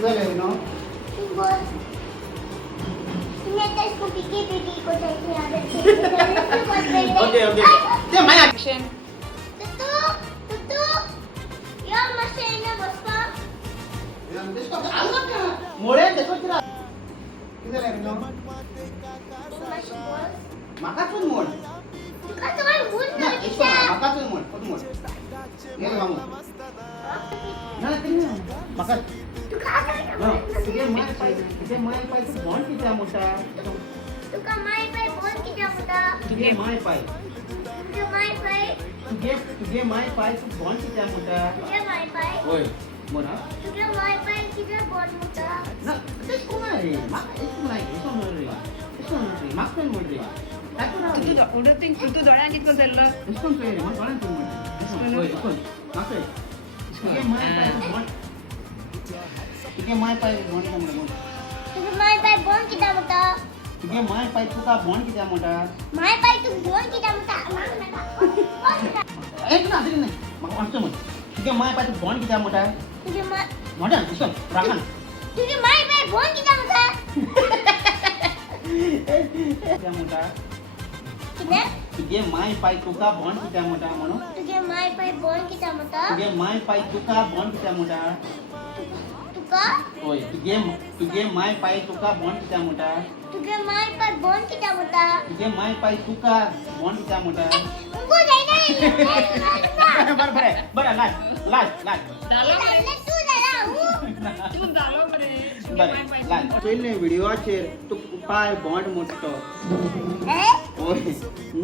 Suele, ¿no? बोल नेता इसको पीके बेटी को चाहिए याद है Okay, okay. ते माया. Action. तू या मशीन में बसपा मोळे देखो तिला. किती लागले नो? मशीन बोल माकाचून मोड. का तुम्हारे मुंह ना, में इसको माकाचून मोड. कोण मोड? ये मामू. ना तिने माका. तू का ना, तुझे माय पाय तू बॉन्ड किती मोठा. तू का माय पाय बोल की जा मुदा तुझे माय पाय. तू माय पाय तुझे माय पाय तू बॉन्ड किती मोठा. तुझे माय पाय होय. मोठा. तुझे माय पाय की जा बोल मुदा ना, ते कोण आहे? माका इसको नाही. इसको मोड रे. इसको मोड रे. माका मोड रे. काय करा? तू दोळ्यान कितको जाल्लो इसको पे रे. माका कोण मोड. होय, इसको. माका. तुझे माय पाय तू बॉन्ड. तुझे माय पाय बॉन्ड किती मोठा. तुझे माय पाय बोल की जा मुदा तुझे माय पाय तुका बॉन्ड किती मोठा. माय पाय तू बोल की जा मुदा एक ना तरी नाही मग वाटतो मग तुझे माय पाय तू बॉन्ड किती मोठा. तुझे माय मोठा इसको राखा ना. तुझे माय पाय बोल की जा मुदा किती मोठा. किने तुझे माय पाय तुका बॉन्ड किती मोठा म्हणून. तुझे माय पाय बोल की जा मुदा तुझे माय पाय तुका बॉन्ड किती मोठा. तुका होय तुझे माय पाय तुका बॉन्ड किती मोठा. तुझे माय पाय बोल की जा मुदा तुझे माय पाय तुका बॉन्ड किती मोठा. उनको जाई नाही बरं बरं बरं लाज लाज लाज तू जरा तू जालो बरे बरं लाज पहिले व्हिडिओचेर तू पाय बॉन्ड मोठो. होय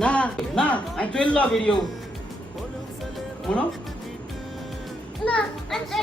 ना ना हांवें चोयल्लो व्हिडिओ म्हणून ना अंतर